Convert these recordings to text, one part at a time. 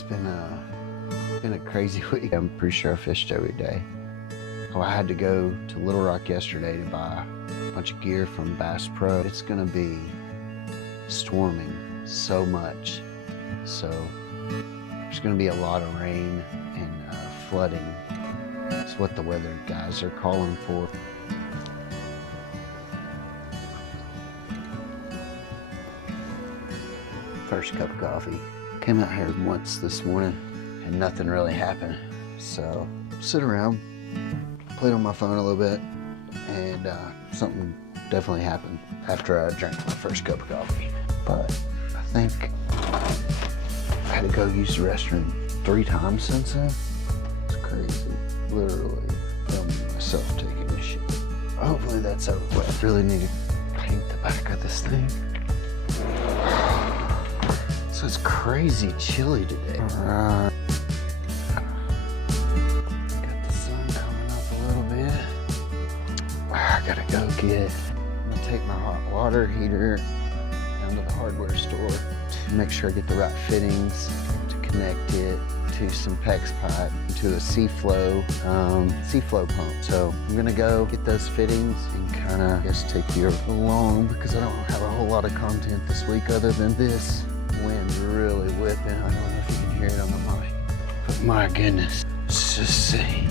It's been a crazy week. I'm pretty sure I fished every day. Oh, I had to go to Little Rock yesterday to buy a bunch of gear from Bass Pro. It's gonna be storming so much. So there's gonna be a lot of rain and flooding. That's what the weather guys are calling for. First cup of coffee. Came out here once this morning and nothing really happened. So sit around, played on my phone a little bit, and something definitely happened after I drank my first cup of coffee. But I think I had to go use the restroom 3 times since then. It's crazy. Literally filming myself taking this shit. Hopefully that's over with. I really need to paint the back of this thing. So it's crazy chilly today. Got the sun coming up a little bit. I gotta go I'm gonna take my hot water heater down to the hardware store to make sure I get the right fittings, to connect it to some PEX pipe, to a SeaFlo pump. So I'm gonna go get those fittings and kind of just take you along because I don't have a whole lot of content this week other than this. Wind's really whipping. I don't know if you can hear it on the mic, but my goodness, let's just see.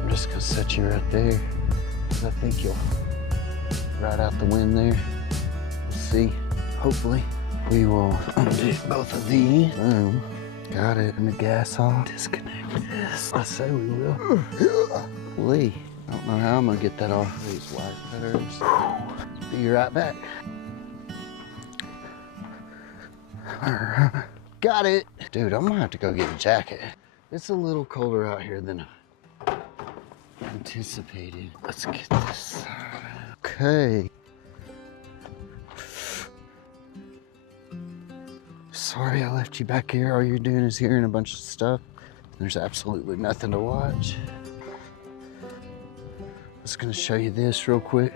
I'm just gonna set you right there. I think you'll ride out the wind there. We'll see. Hopefully, we will undo both of these. Boom. Got it. And the gas off. Disconnect this. I say we will. Lee. I don't know how I'm gonna get that off these wire cutters. Be right back. Alright, got it. Dude, I'm gonna have to go get a jacket. It's a little colder out here than I anticipated. Let's get this. Okay. Sorry I left you back here. All you're doing is hearing a bunch of stuff. There's absolutely nothing to watch. I was gonna show you this real quick.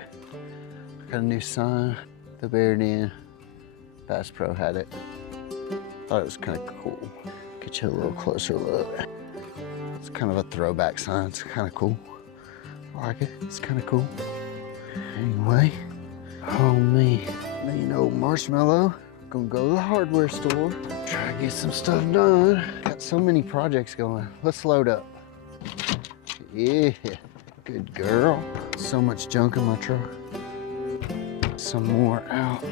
I got a new sign. The Baird in. Bass Pro had it. Thought it was kind of cool. Get you a little closer look. It's kind of a throwback sign. It's kind of cool. I like it. It's kind of cool. Anyway, oh me and old Marshmallow. Gonna go to the hardware store. Try to get some stuff done. Got so many projects going. Let's load up. Yeah, good girl. So much junk in my truck. Some more out.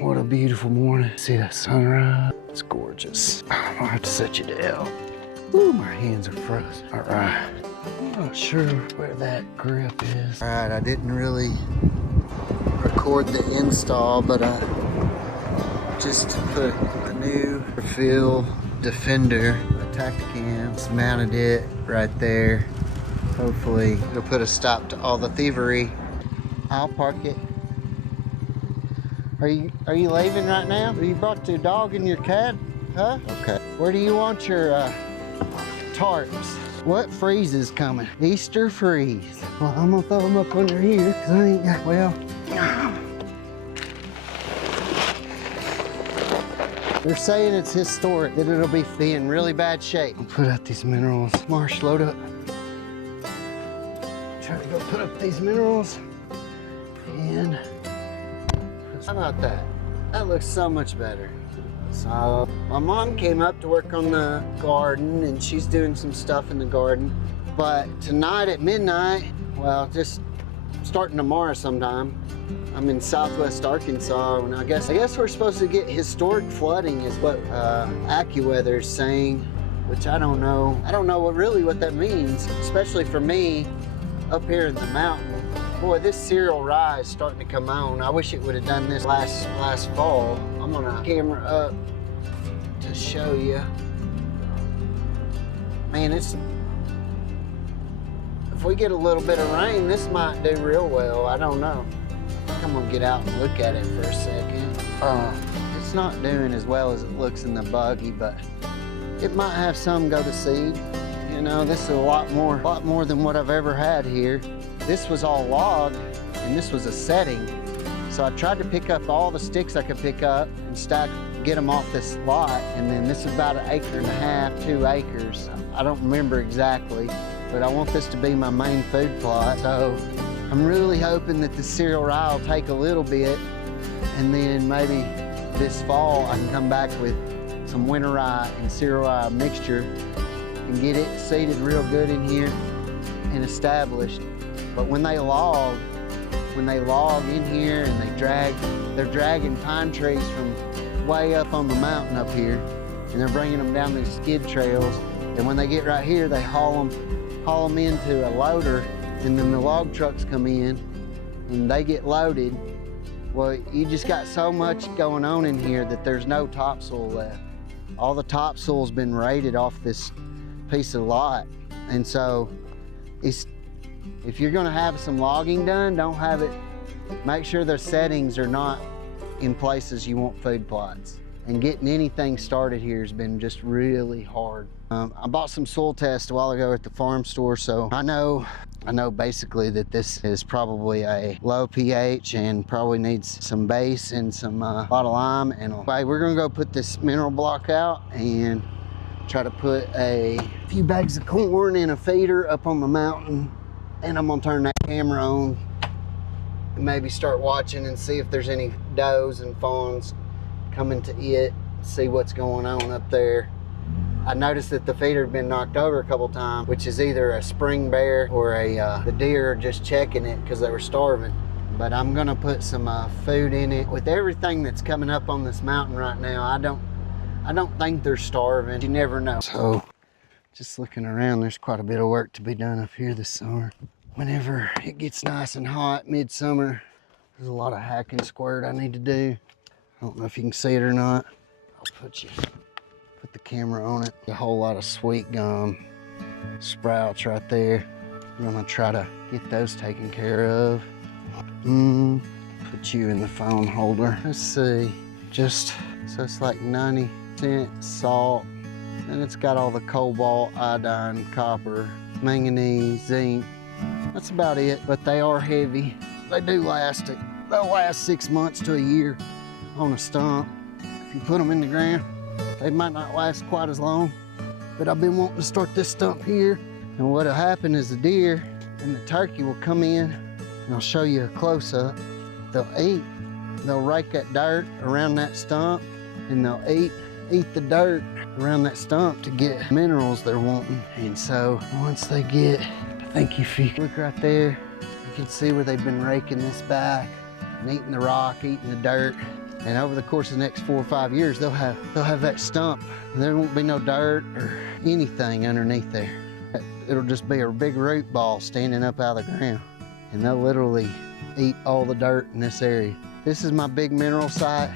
What a beautiful morning. See that sunrise? It's gorgeous. I'm gonna have to set you down. Ooh, my hands are frozen. All right. I'm not sure where that grip is. All right, I didn't really record the install, but I just put a new refill Defender, a Tacticam, just mounted it right there. Hopefully it'll put a stop to all the thievery. I'll park it. Are you leaving right now? You brought the dog and your cat? Huh? Okay. Where do you want your tarps? What freeze is coming? Easter freeze. Well, I'm gonna throw them up under here because I ain't got, well. They're saying it's historic, that it'll be in really bad shape. I'll put out these minerals. Marsh, load up. Try to go put up these minerals. And how about that? That looks so much better. So my mom came up to work on the garden and she's doing some stuff in the garden. But tonight at midnight, well, just starting tomorrow sometime, I'm in Southwest Arkansas, and I guess we're supposed to get historic flooding is what AccuWeather is saying, which I don't know. I don't know what that means, especially for me up here in the mountain. Boy, this serial rye is starting to come on. I wish it would have done this last fall. I'm gonna camera up to show you. Man, if we get a little bit of rain, this might do real well. I don't know. I think I'm gonna get out and look at it for a second. It's not doing as well as it looks in the buggy, but it might have some go to seed. You know, this is a lot more than what I've ever had here. This was all logged, and this was a setting. So I tried to pick up all the sticks I could pick up and stack get them off this lot. And then this is about 1.5 acres, 2 acres. I don't remember exactly, but I want this to be my main food plot. So I'm really hoping that the cereal rye will take a little bit, and then maybe this fall I can come back with some winter rye and cereal rye mixture and get it seeded real good in here and established. But when they log in here and they're dragging pine trees from way up on the mountain up here, and they're bringing them down these skid trails. And when they get right here, they haul them into a loader, and then the log trucks come in and they get loaded. Well, you just got so much going on in here that there's no topsoil left. All the topsoil's been raided off this piece of lot. And so if you're gonna have some logging done, make sure their settings are not in places you want food plots. And getting anything started here has been just really hard. I bought some soil tests a while ago at the farm store, so I know basically that this is probably a low pH and probably needs some base and a lot of lime. And we're gonna go put this mineral block out and try to put a few bags of corn in a feeder up on the mountain. And I'm gonna turn that camera on and maybe start watching and see if there's any does and fawns coming to it, see what's going on up there. I noticed that the feeder had been knocked over a couple times, which is either a spring bear or the deer just checking it because they were starving. But I'm gonna put some food in it. With everything that's coming up on this mountain right now, I don't think they're starving. You never know. So just looking around, there's quite a bit of work to be done up here this summer. Whenever it gets nice and hot midsummer, there's a lot of hack and squirt I need to do. I don't know if you can see it or not. I'll put the camera on it. A whole lot of sweet gum sprouts right there. I'm gonna try to get those taken care of. Put you in the phone holder. Let's see, so it's like 90% salt, and it's got all the cobalt, iodine, copper, manganese, zinc. That's about it, but they are heavy. They do last. They'll last 6 months to a year on a stump. If you put them in the ground, they might not last quite as long, but I've been wanting to start this stump here. And what'll happen is the deer and the turkey will come in, and I'll show you a close-up. They'll rake that dirt around that stump, and they'll eat the dirt around that stump to get minerals they're wanting. And so once they get, I think if you look right there, you can see where they've been raking this back and eating the rock, eating the dirt. And over the course of the next 4 or 5 years, they'll have that stump. There won't be no dirt or anything underneath there. It'll just be a big root ball standing up out of the ground. And they'll literally eat all the dirt in this area. This is my big mineral site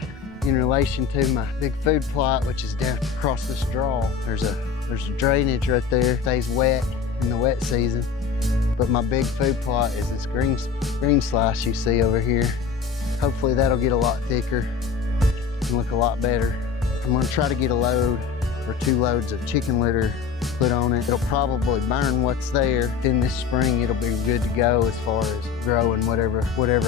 in relation to my big food plot, which is down across this draw. There's a drainage right there. It stays wet in the wet season. But my big food plot is this green slice you see over here. Hopefully that'll get a lot thicker and look a lot better. I'm gonna try to get a load or 2 loads of chicken litter put on it. It'll probably burn what's there. Then this spring it'll be good to go as far as growing whatever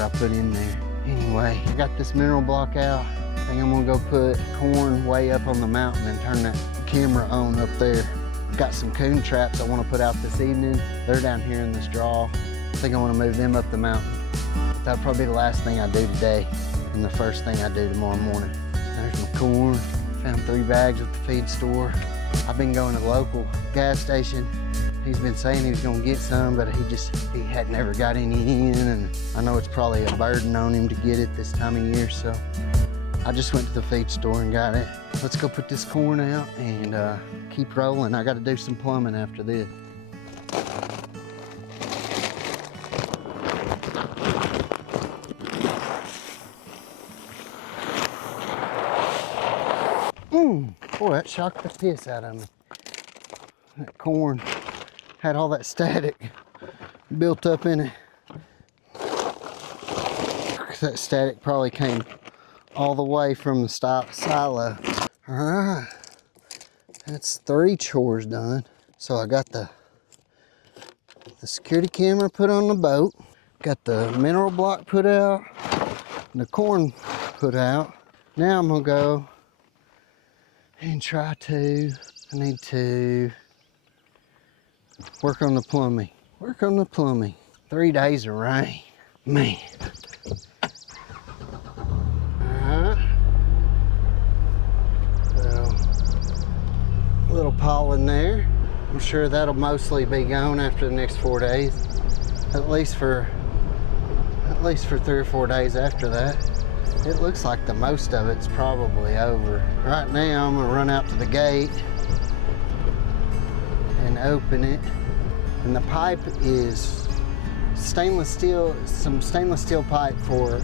I put in there. Anyway, I got this mineral block out. I think I'm gonna go put corn way up on the mountain and turn that camera on up there. Got some coon traps I wanna put out this evening. They're down here in this draw. I think I wanna move them up the mountain. That'll probably be the last thing I do today and the first thing I do tomorrow morning. There's my corn. Found 3 bags at the feed store. I've been going to the local gas station. He's been saying he was gonna get some, but he had never got any in, and I know it's probably a burden on him to get it this time of year, so I just went to the feed store and got it. Let's go put this corn out and keep rolling. I gotta do some plumbing after this. Boy, that shocked the piss out of me. That corn had all that static built up in it. That static probably came all the way from the silo. All right, that's 3 chores done. So I got the security camera put on the boat, got the mineral block put out, and the corn put out. Now I'm gonna go and I need to work on the plumbing. 3 days of rain, man. So, a little pollen there. I'm sure that'll mostly be gone after the next 4 days. At least for 3 or 4 days after that. It looks like the most of it's probably over. Right now I'm gonna run out to the gate and open it. And the pipe is stainless steel, some stainless steel pipe for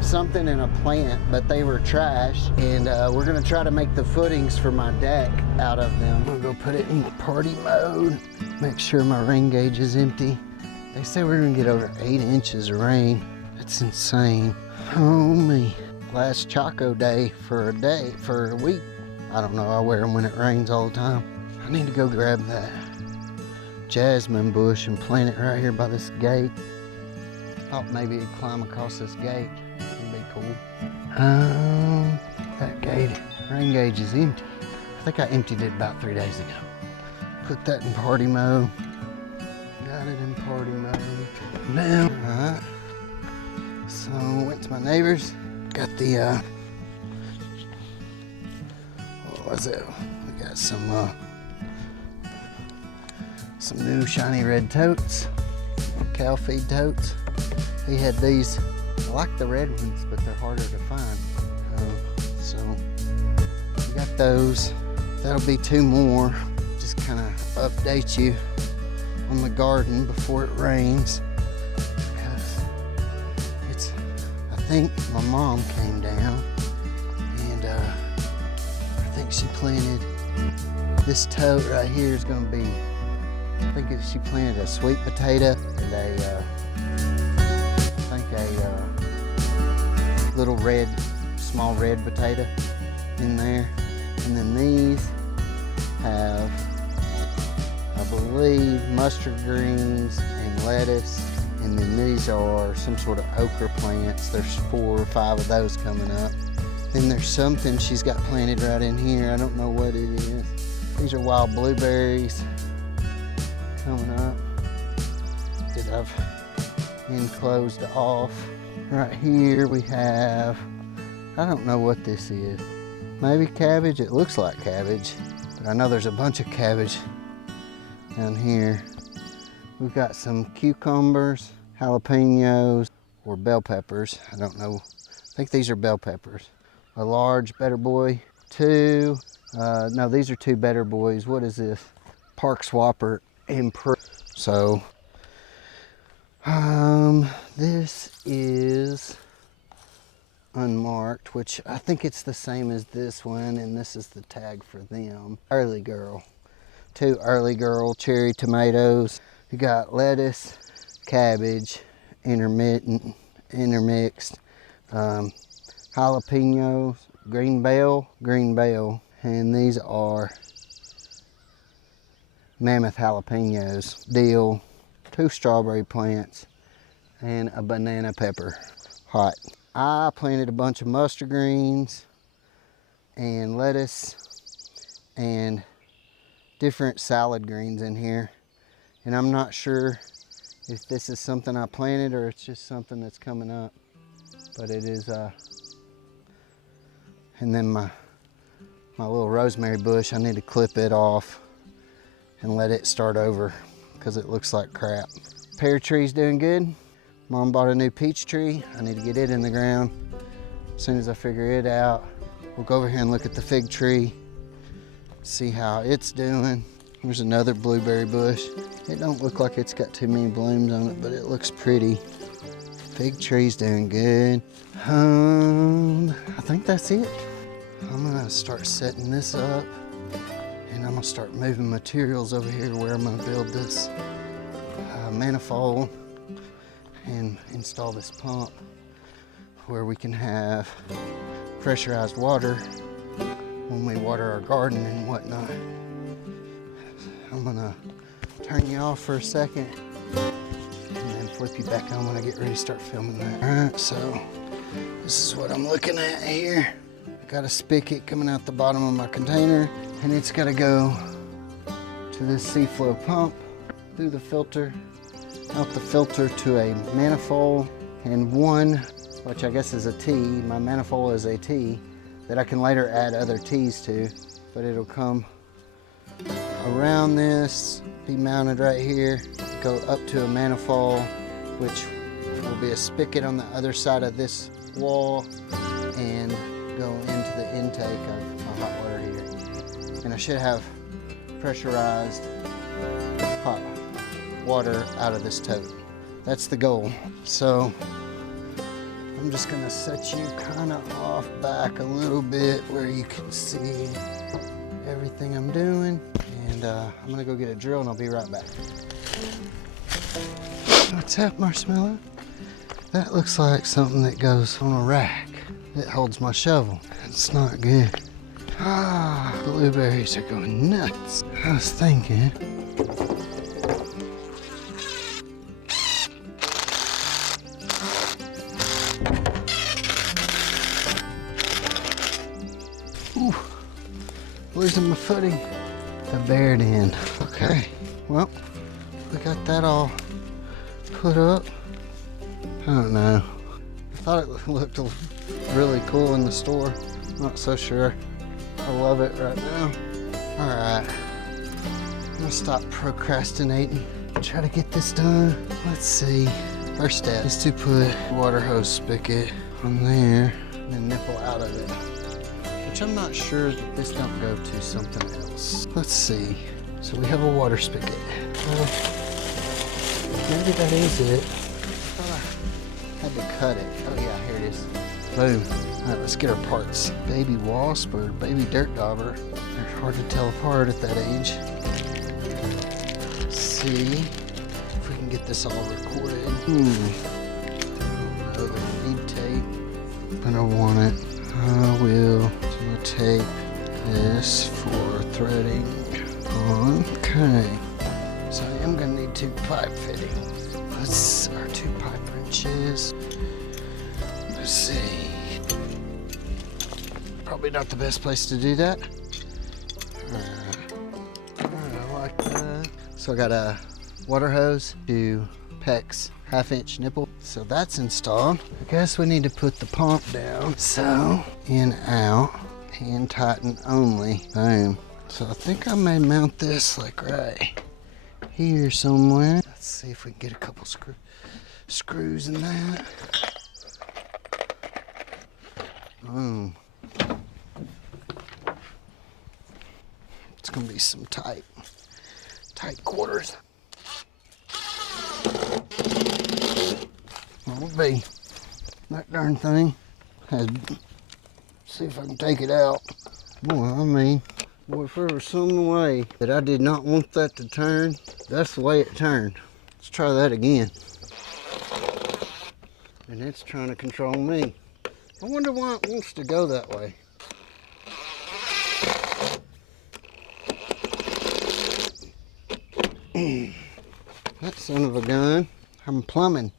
something in a plant, but they were trash. And we're gonna try to make the footings for my deck out of them. I'm gonna go put it in party mode, make sure my rain gauge is empty. They say we're gonna get over 8 inches of rain. That's insane. Oh me. Last Chaco day for a week. I don't know, I wear them when it rains all the time. I need to go grab that jasmine bush and plant it right here by this gate. Thought maybe it'd climb across this gate. It'd be cool. That gate, rain gauge is empty. I think I emptied it about 3 days ago. Put that in party mode. Got it in party mode. Now, alright. So went to my neighbor's. Got the what was it? We got some new shiny red totes, cow feed totes. He had these. I like the red ones, but they're harder to find. So we got those. That'll be 2 more. Just kind of update you on the garden before it rains. Because I think my mom came down and I think she planted this tote right here is going to be, I think she planted a sweet potato and a little small red potato in there. And then these have, I believe, mustard greens and lettuce. And then these are some sort of okra plants. There's 4 or 5 of those coming up. Then there's something she's got planted right in here. I don't know what it is. These are wild blueberries coming up that I've enclosed off. Right here we have, I don't know what this is. Maybe cabbage, it looks like cabbage. But I know there's a bunch of cabbage down here. We've got some cucumbers, jalapenos, or bell peppers. I don't know. I think these are bell peppers. A large Better Boy, 2. No, these are 2 Better Boys. What is this? Park Swapper Improve. So, this is unmarked, which I think it's the same as this one, and this is the tag for them. Early Girl. 2 Early Girl cherry tomatoes. You got lettuce, cabbage, intermixed, jalapenos, green bell, and these are mammoth jalapenos, dill, 2 strawberry plants, and a banana pepper, hot. I planted a bunch of mustard greens and lettuce and different salad greens in here. And I'm not sure if this is something I planted or it's just something that's coming up. But it is, and then my little rosemary bush, I need to clip it off and let it start over because it looks like crap. Pear tree's doing good. Mom bought a new peach tree. I need to get it in the ground. As soon as I figure it out, we'll go over here and look at the fig tree, see how it's doing. There's another blueberry bush. It don't look like it's got too many blooms on it, but it looks pretty. Fig tree's doing good. I think that's it. I'm gonna start setting this up and I'm gonna start moving materials over here where I'm gonna build this manifold and install this pump where we can have pressurized water when we water our garden and whatnot. I'm gonna turn you off for a second and then flip you back on when I get ready to start filming that. All right, so this is what I'm looking at here. got a spigot coming out the bottom of my container, and it's got to go to this SeaFlo pump through the filter, out the filter to a manifold, and one, which I guess is a T, my manifold is a T, that I can later add other T's to, but it'll come around this, be mounted right here, go up to a manifold, which will be a spigot on the other side of this wall, and go into the intake of my hot water heater. And I should have pressurized hot water out of this tote. That's the goal. So I'm just gonna set you kind of off back a little bit where you can see everything I'm doing. And I'm gonna go get a drill and I'll be right back. What's up, Marshmallow? That looks like something that goes on a rack. It holds my shovel. It's not good. Ah, blueberries are going nuts. I was thinking. Ooh, losing my footing. The buried end. Okay, well, we got that all put up. I don't know. I thought it looked really cool in the store. Not so sure. I love it right now. All right, I'm gonna stop procrastinating. Try to get this done. Let's see. First step is to put water hose spigot on there and then nipple out of it. Which I'm not sure that this don't go to something else. Let's see. So we have a water spigot. Maybe that is it. I had to cut it. Oh yeah, here it is. Boom. All right, let's get our parts. Baby wasp or baby dirt dauber. They're hard to tell apart at that age. Let's see if we can get this all recorded. I don't know, I need tape, but I want it. I will tape this for threading on. Okay. So I am gonna need 2 pipe fittings. Let's our 2 pipe wrenches. Let's see. Probably not the best place to do that. I like that. So I got a water hose to PEX 1/2-inch nipple. So that's installed. I guess we need to put the pump down. So in, out, and tighten only. Boom. So I think I may mount this like right here somewhere. Let's see if we can get a couple screws in that. Boom. It's gonna be some tight quarters. Won't be. That darn thing has. See if I can take it out. Boy, I mean, if there was some way that I did not want that to turn, that's the way it turned. Let's try that again. And it's trying to control me. I wonder why it wants to go that way. That son of a gun. I'm plumbing.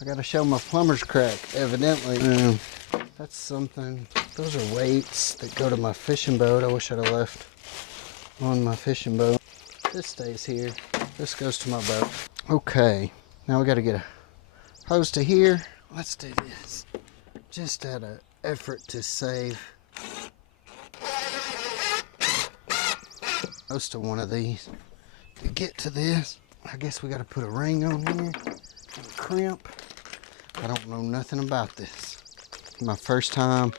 I gotta show my plumber's crack, evidently. That's something. Those are weights that go to my fishing boat. I wish I'd have left on my fishing boat. This stays here. This goes to my boat. Okay, now we gotta get a hose to here. Let's do this. Just out of effort to save most of one of these. To get to this, I guess we gotta put a ring on here and a crimp. I don't know nothing about this. My first time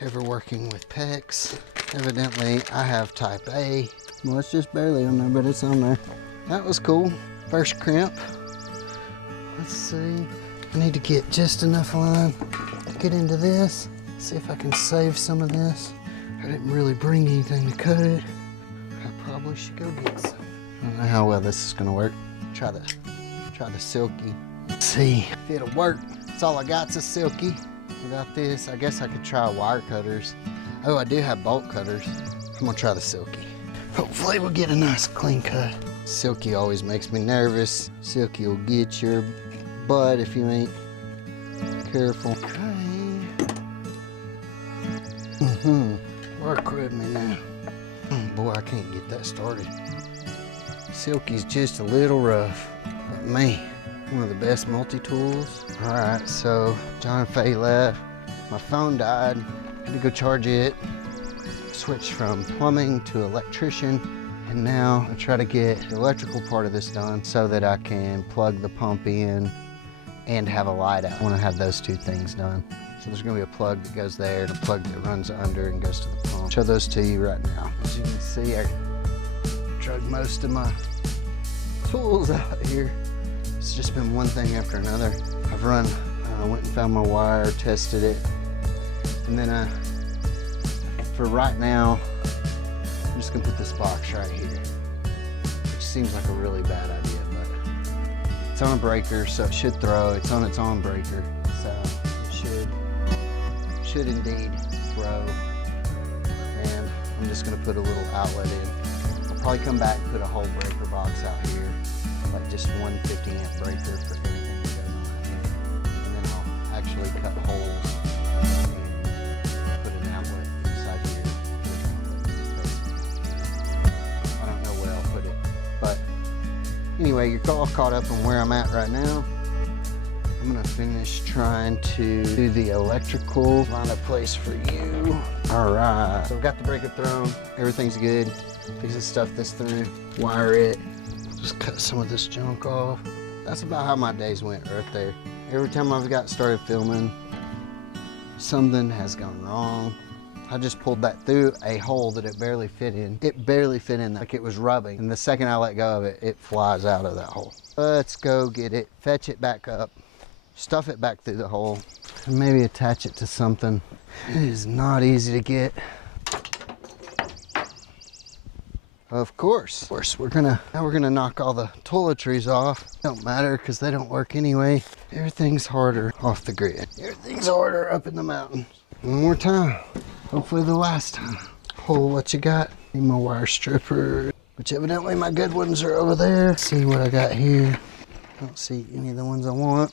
ever working with PEX. Evidently, I have type A. Well, it's just barely on there, but it's on there. That was cool. First crimp. Let's see. I need to get just enough line to get into this. See if I can save some of this. I didn't really bring anything to cut it. I probably should go get some. I don't know how well this is gonna work. Try the silky. Let's see if it'll work. That's all I got's a silky. Without this, I guess I could try wire cutters. Oh, I do have bolt cutters. I'm gonna try the silky. Hopefully we'll get a nice clean cut. Silky always makes me nervous. Silky will get your butt if you ain't careful. Okay. work with me now. Oh boy, I can't get that started. Silky's just a little rough, but man, one of the best multi-tools. All right, so John and Faye left. My phone died, had to go charge it. Switched from plumbing to electrician, and now I try to get the electrical part of this done so that I can plug the pump in and have a light out. I want to have those two things done. So there's going to be a plug that goes there and a plug that runs under and goes to the pump. I'll show those to you right now. As you can see, I drug most of my tools out here. It's just been one thing after another. I've run, I went and found my wire, tested it, and then for right now, I'm just gonna put this box right here, which seems like a really bad idea, but it's on a breaker, so it should throw. It's on its own breaker, so it should indeed throw. And I'm just gonna put a little outlet in. I'll probably come back and put a whole breaker box out here, like just one 50-amp breaker for everything that goes on out here. And then I'll actually cut holes and put an outlet inside here. I don't know where I'll put it, but anyway, you're all caught up on where I'm at right now. I'm gonna finish trying to do the electrical, find a place for you. All right, so I've got the breaker thrown, everything's good. Fix this stuff this through, wire it, just cut some of this junk off. That's about how my days went right there. Every time I've got started filming, something has gone wrong. I just pulled that through a hole that it barely fit in. It barely fit in, like it was rubbing. And the second I let go of it, it flies out of that hole. Let's go get it, fetch it back up, stuff it back through the hole, and maybe attach it to something. It is not easy to get. Of course, we're gonna knock all the toiletries off. Don't matter, because they don't work anyway. Everything's harder off the grid. Everything's harder up in the mountains. One more time, hopefully the last time. Pull what you got. Need my wire stripper, which evidently my good ones are over there. Let's see what I got here. Don't see any of the ones I want.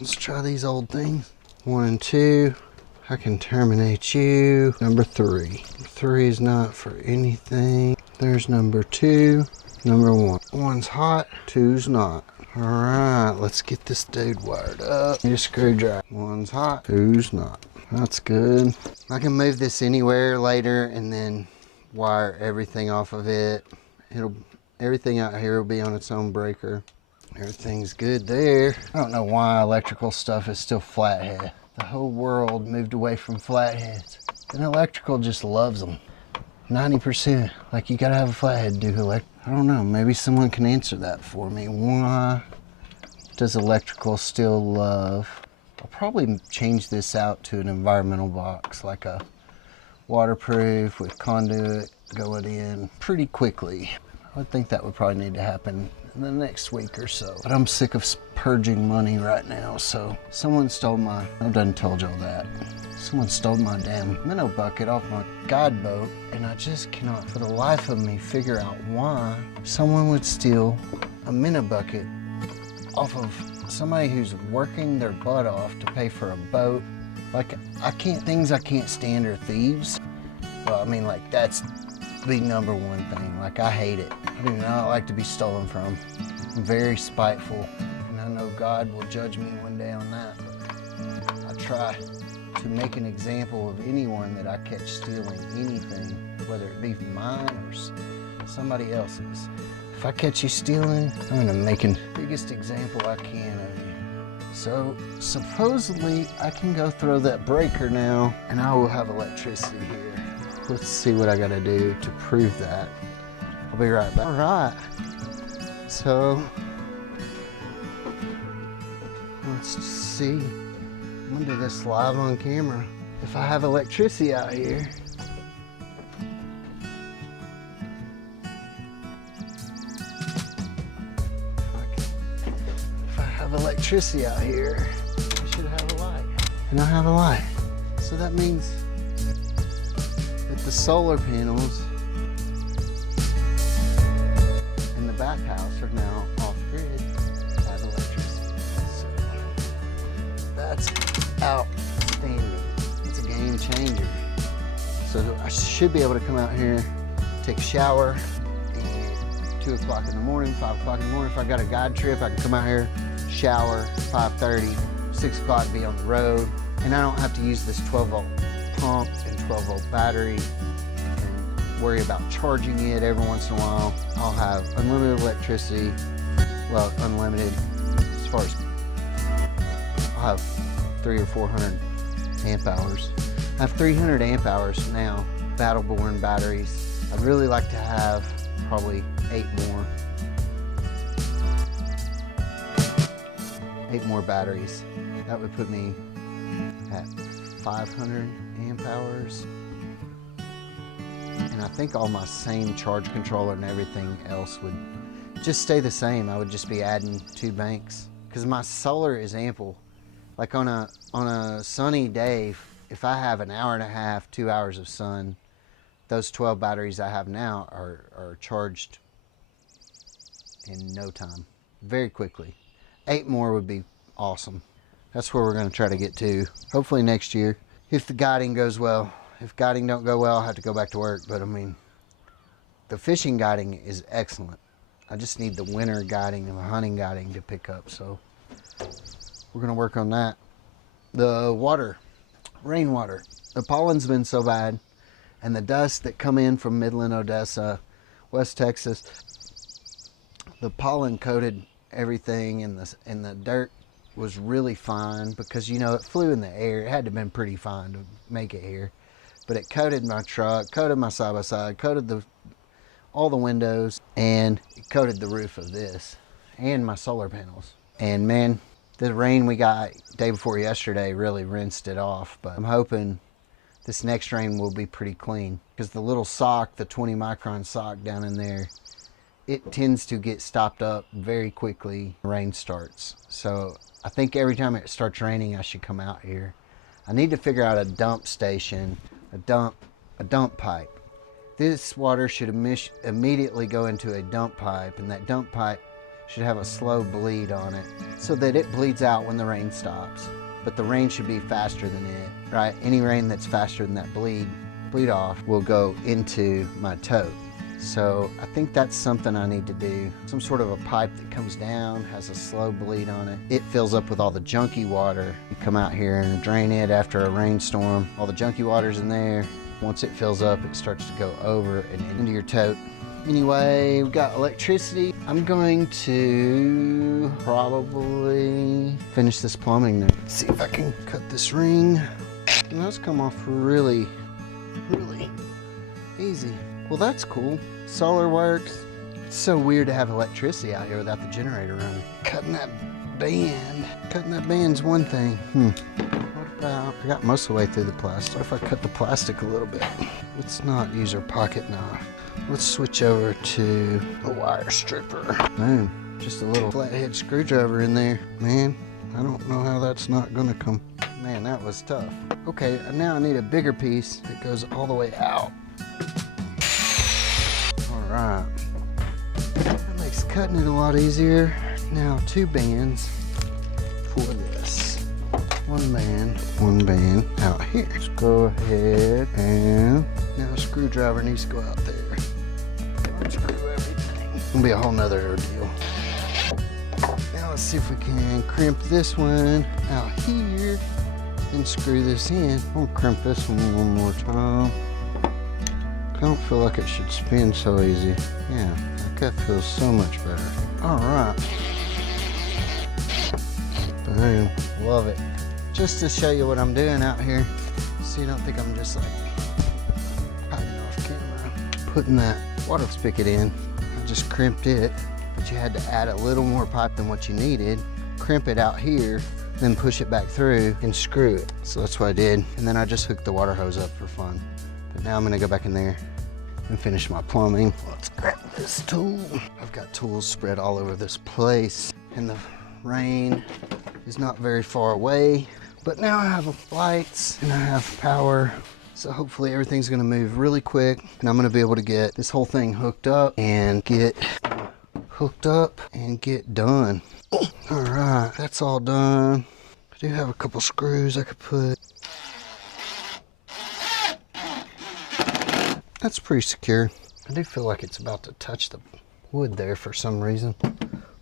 Let's try these old things. 1 and 2. I can terminate you. Number 3. Number 3 is not for anything. There's number 2. Number 1. 1's hot, 2's not. All right, let's get this dude wired up. Need a screwdriver. 1's hot, 2's not. That's good. I can move this anywhere later and then wire everything off of it. Everything out here will be on its own breaker. Everything's good there. I don't know why electrical stuff is still flathead. The whole world moved away from flatheads, and electrical just loves them. 90%. Like, you gotta have a flathead to do electrical. I don't know, maybe someone can answer that for me. Why does electrical still love? I'll probably change this out to an environmental box, like a waterproof with conduit going in pretty quickly. I would think that would probably need to happen in the next week or so. But I'm sick of purging money right now, so someone stole my, I've done told y'all that. Someone stole my damn minnow bucket off my guide boat, and I just cannot for the life of me figure out why someone would steal a minnow bucket off of somebody who's working their butt off to pay for a boat. Like, things I can't stand are thieves. Well, I mean, like, that's the number one thing. Like, I hate it. I do not like to be stolen from. I'm very spiteful, and I know God will judge me one day on that. But I try to make an example of anyone that I catch stealing anything, whether it be mine or somebody else's. If I catch you stealing, I'm gonna make the biggest example I can of you. So supposedly I can go throw that breaker now, and I will have electricity here. Let's see what I gotta do to prove that. I'll be right back. All right, so let's see. I'm gonna do this live on camera. If I have electricity out here, electricity out here, I should have a light. And I have a light. So that means that the solar panels in the bathhouse are now off grid. I have electricity. So that's outstanding. It's a game changer. So I should be able to come out here, take a shower, and 2 o'clock in the morning, 5 o'clock in the morning. If I got a guide trip, I can come out here, shower, 5:30, 6 o'clock, be on the road. And I don't have to use this 12-volt pump and 12-volt battery and worry about charging it every once in a while. I'll have unlimited electricity. Well, unlimited as far as I'll have 300 or 400 amp hours. I have 300 amp hours now, battle-born batteries. I'd really like to have probably 8 more. 8 more batteries. That would put me at 500 amp hours. And I think all my same charge controller and everything else would just stay the same. I would just be adding 2 banks because my solar is ample. Like on a sunny day, if I have an hour and a half, 2 hours of sun, those 12 batteries I have now are charged in no time, very quickly. 8 more would be awesome. That's where we're going to try to get to, hopefully next year, if the guiding goes well. If guiding don't go well, I'll have to go back to work, but I mean, the fishing guiding is excellent. I just need the winter guiding and the hunting guiding to pick up, so we're going to work on that. The water, rainwater. The pollen's been so bad, and the dust that come in from Midland, Odessa, West Texas, the pollen coated everything, and the dirt was really fine because, you know, it flew in the air. It had to have been pretty fine to make it here. But it coated my truck, coated my side-by-side, coated all the windows, and it coated the roof of this and my solar panels. And man, the rain we got day before yesterday really rinsed it off. But I'm hoping this next rain will be pretty clean because the little sock, the 20 micron sock down in there, it tends to get stopped up very quickly when rain starts. So I think every time it starts raining, I should come out here. I need to figure out a dump station, a dump pipe. This water should immediately go into a dump pipe, and that dump pipe should have a slow bleed on it so that it bleeds out when the rain stops. But the rain should be faster than it, right? Any rain that's faster than that bleed off will go into my tote. So I think that's something I need to do. Some sort of a pipe that comes down, has a slow bleed on it. It fills up with all the junky water. You come out here and drain it after a rainstorm. All the junky water's in there. Once it fills up, it starts to go over and into your tote. Anyway, we've got electricity. I'm going to probably finish this plumbing now. Let's see if I can cut this ring. And those come off really, really easy. Well, that's cool. Solar works. It's so weird to have electricity out here without the generator running. Cutting that band's one thing. What about, I got most of the way through the plastic. What if I cut the plastic a little bit? Let's not use our pocket knife. Let's switch over to a wire stripper. Boom, just a little flathead screwdriver in there. Man, I don't know how that's not gonna come. Man, that was tough. Okay, now I need a bigger piece that goes all the way out. All right, that makes cutting it a lot easier. Now 2 bands for this. One band out here. Let's go ahead and now a screwdriver needs to go out there. Unscrew everything. It'll be a whole nother ordeal. Now let's see if we can crimp this one out here and screw this in. I'll crimp this one more time. I don't feel like it should spin so easy. Yeah, that feels so much better. All right. Boom, love it. Just to show you what I'm doing out here, so you don't think I'm just like hiding off camera. Putting that water spigot in, I just crimped it, but you had to add a little more pipe than what you needed. Crimp it out here, then push it back through and screw it. So that's what I did. And then I just hooked the water hose up for fun. But now I'm gonna go back in there and finish my plumbing. Let's grab this tool. I've got tools spread all over this place, and the rain is not very far away. But now I have lights and I have power. So hopefully everything's gonna move really quick, and I'm gonna be able to get this whole thing hooked up and get done. All right, that's all done. I do have a couple screws I could put. That's pretty secure. I do feel like it's about to touch the wood there for some reason.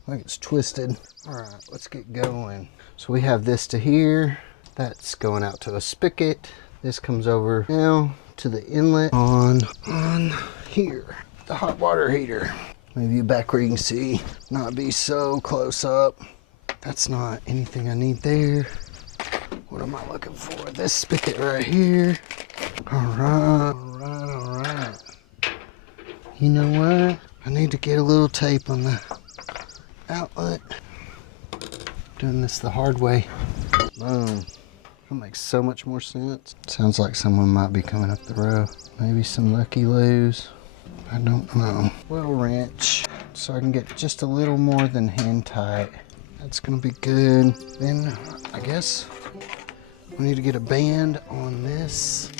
Like it's twisted. All right, let's get going. So we have this to here. That's going out to a spigot. This comes over now to the inlet on here, the hot water heater. Maybe back where you can see, not be so close up. That's not anything I need there. What am I looking for? This spigot right here. All right. You know what? I need to get a little tape on the outlet. Doing this the hard way. Boom. That makes so much more sense. Sounds like someone might be coming up the road. Maybe some lucky loos. I don't know. Little wrench so I can get just a little more than hand tight. That's gonna be good. Then I guess we need to get a band on this.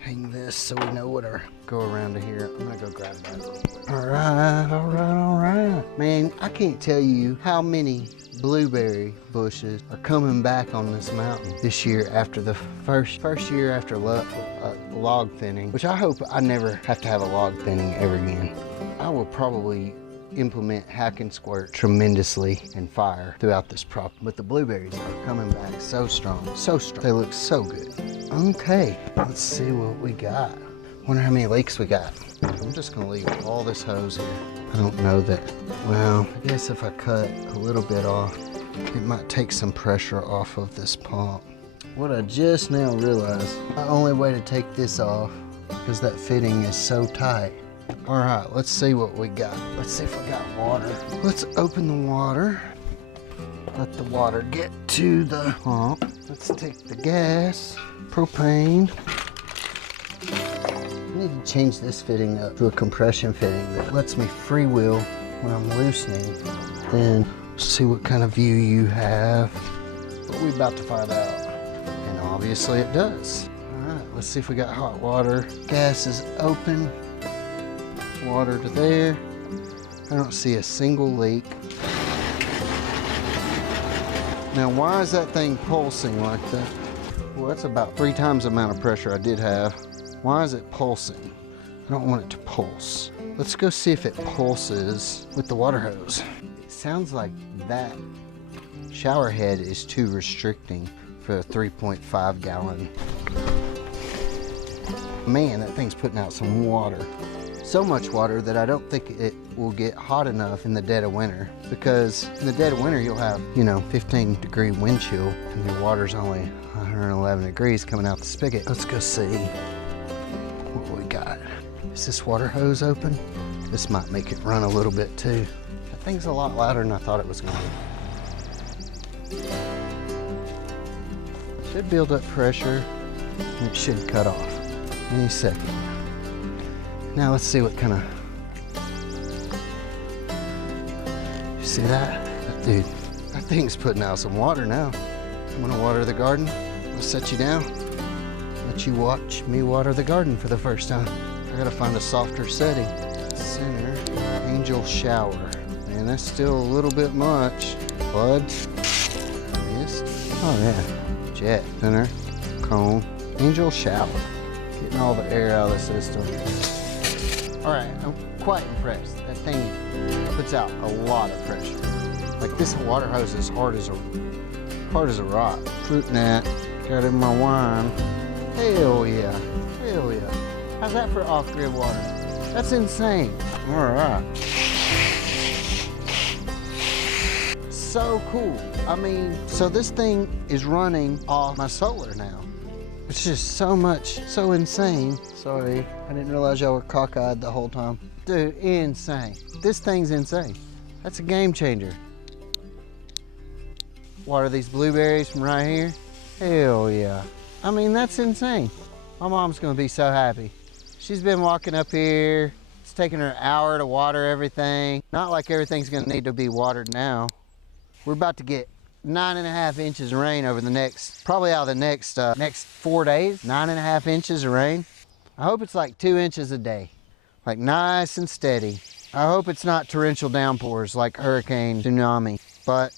Hang this so we know what our go around to here. I'm gonna go grab that real quick. All right. Man, I can't tell you how many blueberry bushes are coming back on this mountain this year after the first year after log thinning, which I hope I never have to have a log thinning ever again. I will probably implement hack and squirt tremendously and fire throughout this prop, but the blueberries are coming back so strong. They look so good. Okay, let's see what we got. Wonder how many leaks we got. I'm just gonna leave all this hose here. I don't know that, well, I guess if I cut a little bit off, it might take some pressure off of this pump. What I just now realized, the only way to take this off, because that fitting is so tight. All right, let's see what we got. Let's see if I got water. Let's open the water. Let the water get to the pump. Let's take the gas, propane. I need to change this fitting up to a compression fitting that lets me freewheel when I'm loosening. Then see what kind of view you have. But we're about to find out. And obviously it does. All right, let's see if we got hot water. Gas is open. Water to there. I don't see a single leak. Now, why is that thing pulsing like that? Well, that's about 3 times the amount of pressure I did have. Why is it pulsing? I don't want it to pulse. Let's go see if it pulses with the water hose. It sounds like that shower head is too restricting for a 3.5 gallon. Man, that thing's putting out some water. So much water that I don't think it will get hot enough in the dead of winter, because in the dead of winter you'll have, 15-degree wind chill and your water's only 111 degrees coming out the spigot. Let's go see what we got. Is this water hose open? This might make it run a little bit too. That thing's a lot louder than I thought it was going to be. Should build up pressure and it should cut off any second. Now let's see what kind of, you see that? Dude, that thing's putting out some water now. I'm gonna water the garden. I'll set you down, let you watch me water the garden for the first time. I gotta find a softer setting. Center, angel shower. Man, that's still a little bit much. Flood, mist, oh yeah. Jet, center, cone, angel shower. Getting all the air out of the system. All right, I'm quite impressed. That thing puts out a lot of pressure. Like this water hose is hard as a rock. Fruit gnat, got in my wine. Hell yeah, hell yeah. How's that for off-grid water? That's insane. All right. So cool. I mean, so this thing is running off my solar now. It's just so insane. Sorry, I didn't realize y'all were cockeyed the whole time. Dude, insane. This thing's insane. That's a game changer. Water these blueberries from right here. Hell yeah. I mean, that's insane. My mom's gonna be so happy. She's been walking up here. It's taking her an hour to water everything. Not like everything's gonna need to be watered now. We're about to get 9.5 inches of rain over the next, probably out of the next 4 days, 9.5 inches of rain. I hope it's like 2 inches a day, like nice and steady. I hope it's not torrential downpours like hurricane, tsunami, but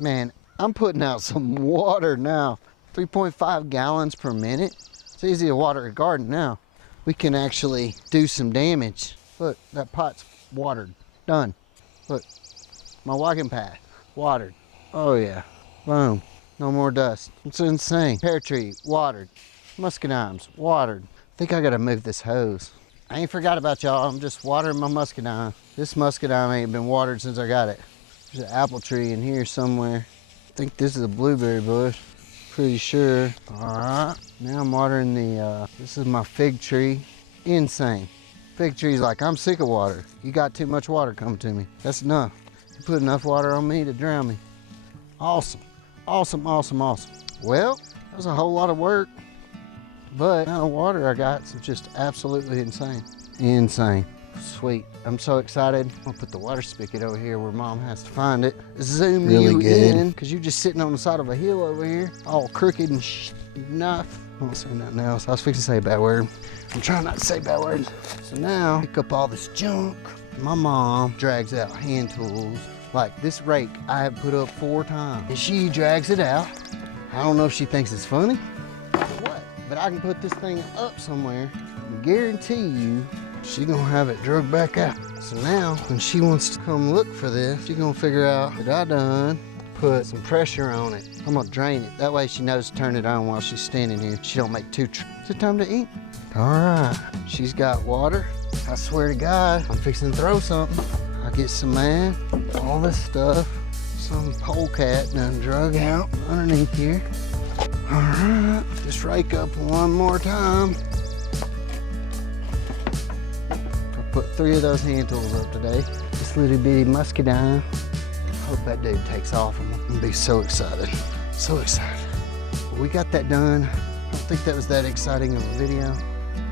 man, I'm putting out some water now. 3.5 gallons per minute. It's easy to water a garden now. we can actually do some damage. Look, that pot's watered. Done. Look, my walking path, watered. Oh yeah, boom. No more dust. It's insane. Pear tree, watered. Muscadines, watered. I think I gotta move this hose. I ain't forgot about y'all. I'm just watering my muscadine. This muscadine ain't been watered since I got it. There's an apple tree in here somewhere. I think this is a blueberry bush. Pretty sure. All right. Now I'm watering the, this is my fig tree. Insane. Fig tree's like, I'm sick of water. You got too much water coming to me. That's enough. You put enough water on me to drown me. Awesome. Awesome, awesome, awesome. Well, that was a whole lot of work, but the amount of water I got is just absolutely insane. Insane. Sweet. I'm so excited. I'll put the water spigot over here where Mom has to find it. Zoom you in, because you're just sitting on the side of a hill over here, all crooked and enough. I won't say nothing else. I was fixing to say a bad word. I'm trying not to say bad words. So now, pick up all this junk. My mom drags out hand tools. Like this rake I have put up 4 times. And she drags it out. I don't know if she thinks it's funny or what, but I can put this thing up somewhere and guarantee you she's gonna have it drug back out. So now, when she wants to come look for this, she's gonna figure out that I done put some pressure on it. I'm gonna drain it. That way she knows to turn it on while she's standing here. She don't make too Is it time to eat? All right, she's got water. I swear to God, I'm fixing to throw something. I get some man, all this stuff. Some polecat done drug out underneath here. All right, just rake up one more time. Put 3 of those hand tools up today. This little bitty muscadine. Hope that dude takes off. I'm gonna be so excited. So excited. But we got that done. I don't think that was that exciting of a video.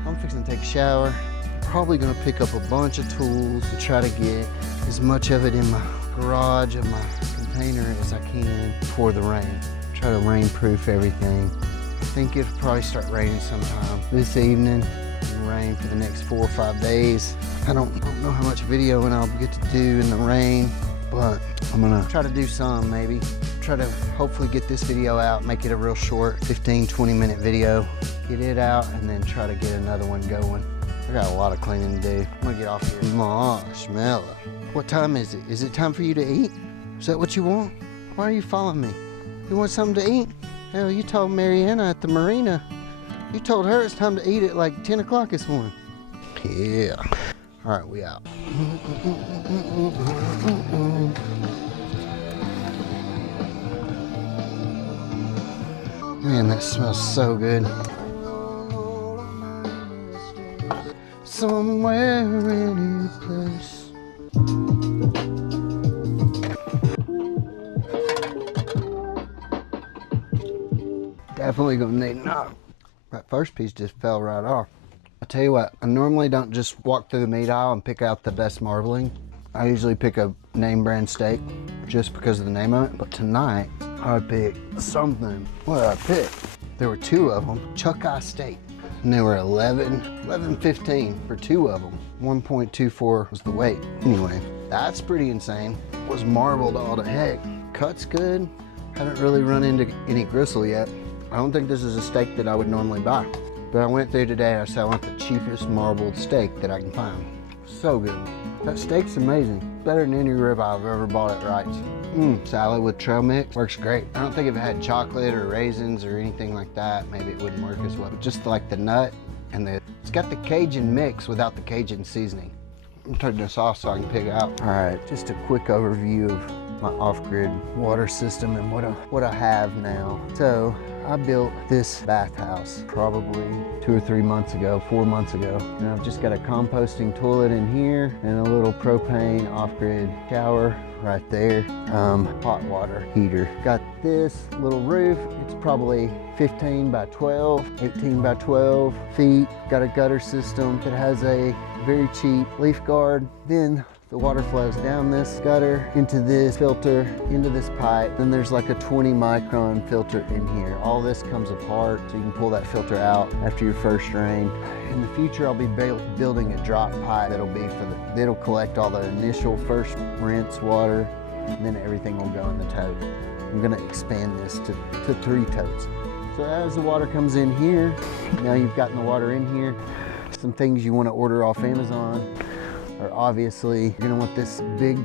I'm fixing to take a shower. Probably gonna pick up a bunch of tools and try to get as much of it in my garage and my container as I can before the rain. Try to rainproof everything. I think it'll probably start raining sometime this evening. Rain for the next 4 or 5 days. I don't know how much videoing I'll get to do in the rain, but I'm gonna try to do some maybe. Try to hopefully get this video out, make it a real short 15-20 minute video. Get it out and then try to get another one going. I got a lot of cleaning to do. I'm gonna get off here. Marshmallow. What time is it? Is it time for you to eat? Is that what you want? Why are you following me? You want something to eat? Hell, you told Mariana at the marina. You told her it's time to eat at like 10 o'clock this morning. Yeah. All right, we out. Man, that smells so good. Somewhere in a place. Definitely gonna need a knock. That first piece just fell right off. I tell you what, I normally don't just walk through the meat aisle and pick out the best marbling. I usually pick a name brand steak just because of the name of it. But tonight, I picked something. What did I pick? There were 2 of them, Chuck-eye steak. And they were $11.15 for 2 of them. 1.24 was the weight. Anyway, that's pretty insane. It was marbled all to heck. Cut's good. Haven't really run into any gristle yet. I don't think this is a steak that I would normally buy. But I went through today and I said I want the cheapest marbled steak that I can find. So good. That steak's amazing. Better than any rib I've ever bought at Wright's. Salad with trail mix works great. I don't think if it had chocolate or raisins or anything like that, maybe it wouldn't work as well. But just like the nut and it's got the Cajun mix without the Cajun seasoning. I'm turning this off so I can pick it out. All right, just a quick overview of my off-grid water system and what I have now. So I built this bathhouse probably 2 or 3 months ago, 4 months ago. And I've just got a composting toilet in here and a little propane off-grid shower right there. Hot water heater. Got this little roof. It's probably 15 by 12, 18 by 12 feet. Got a gutter system that has a very cheap leaf guard. Then the water flows down this gutter into this filter, into this pipe. Then there's like a 20 micron filter in here. All this comes apart so you can pull that filter out after your first rain. In the future, I'll be building a drop pipe that'll collect all the initial first rinse water, and then everything will go in the tote. I'm gonna expand this to 3 totes. So as the water comes in here, now you've gotten the water in here, Some things you want to order off Amazon are obviously, you're gonna want this big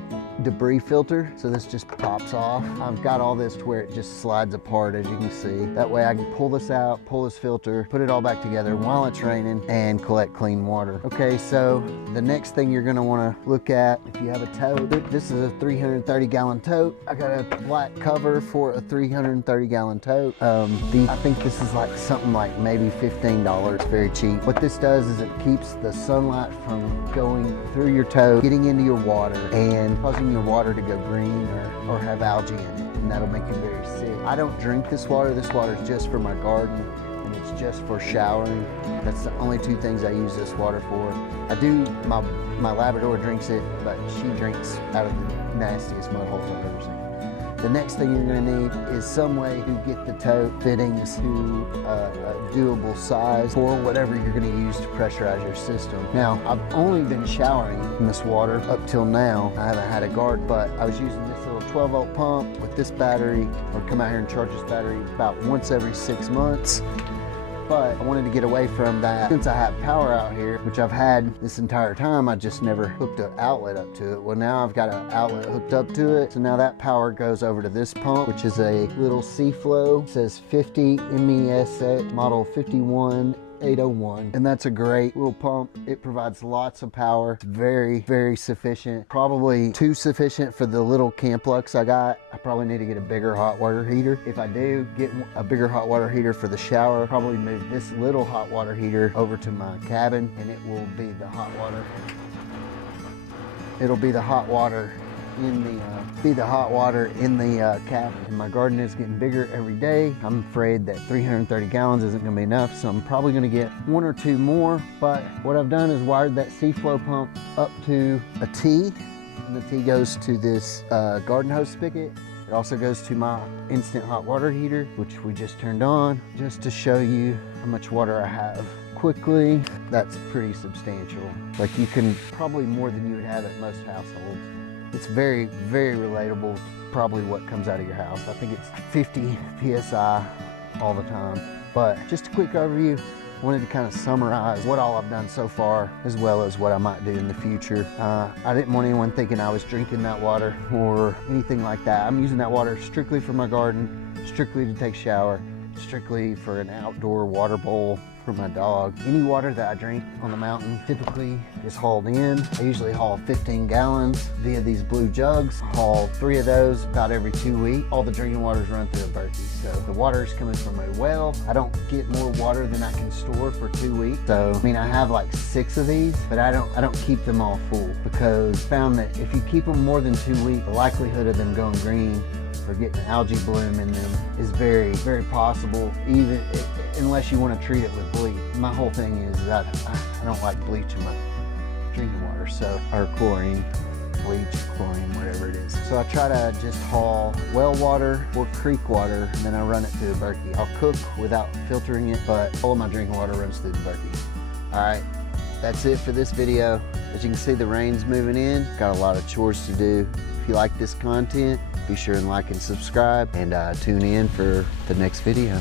debris filter, so this just pops off. I've got all this to where it just slides apart, as you can see. That way I can pull this out, pull this filter, put it all back together while it's raining, and collect clean water. Okay, so the next thing you're gonna wanna look at, if you have a tote, this is a 330 gallon tote. I got a black cover for a 330 gallon tote. I think this is like something like maybe $15, very cheap. What this does is it keeps the sunlight from going through your tote, getting into your water, and causing your water to go green or have algae in it, and that'll make you very sick. I don't drink this water. This water is just for my garden, and it's just for showering. That's the only two things I use this water for. I do, my Labrador drinks it, but she drinks out of the nastiest mud holes I've ever seen. The next thing you're gonna need is some way to get the tote fittings to a doable size for whatever you're gonna use to pressurize your system. Now, I've only been showering in this water up till now. I haven't had a garden, but I was using this little 12 volt pump with this battery, or come out here and charge this battery about once every 6 months. But I wanted to get away from that. Since I have power out here, which I've had this entire time, I just never hooked an outlet up to it. Well, now I've got an outlet hooked up to it. So now that power goes over to this pump, which is a little SeaFlo. It says 50 MES model 51801. And that's a great little pump. It provides lots of power. It's very, very sufficient. Probably too sufficient for the little camp lux I got. I probably need to get a bigger hot water heater. If I do get a bigger hot water heater for the shower, probably move this little hot water heater over to my cabin, and it will be the hot water. It'll be the hot water in the cabin. And my garden is getting bigger every day. I'm afraid that 330 gallons isn't gonna be enough, so I'm probably gonna get 1 or 2 more. But what I've done is wired that SeaFlo pump up to a T, and the T goes to this garden hose spigot. It also goes to my instant hot water heater, which we just turned on, just to show you how much water I have. Quickly, that's pretty substantial. Like, you can probably more than you would have at most households. It's very, very relatable to probably what comes out of your house. I think it's 50 PSI all the time. But just a quick overview. Wanted to kind of summarize what all I've done so far, as well as what I might do in the future. I didn't want anyone thinking I was drinking that water or anything like that. I'm using that water strictly for my garden, strictly to take a shower, strictly for an outdoor water bowl for my dog. Any water that I drink on the mountain typically is hauled in. I usually haul 15 gallons via these blue jugs. Haul 3 of those about every 2 weeks. All the drinking waters run through a Berkey. So the water is coming from a well. I don't get more water than I can store for 2 weeks. So, I mean, I have like 6 of these, but I don't keep them all full, because I found that if you keep them more than 2 weeks, the likelihood of them going green or getting algae bloom in them is very, very possible, even unless you want to treat it with bleach. My whole thing is that I don't like bleach in my drinking water, so, or chlorine, bleach, chlorine, whatever it is. So I try to just haul well water or creek water, and then I run it through the Berkey. I'll cook without filtering it, but all of my drinking water runs through the Berkey. All right, that's it for this video. As you can see, the rain's moving in. Got a lot of chores to do. If you like this content, be sure and like and subscribe, and tune in for the next video.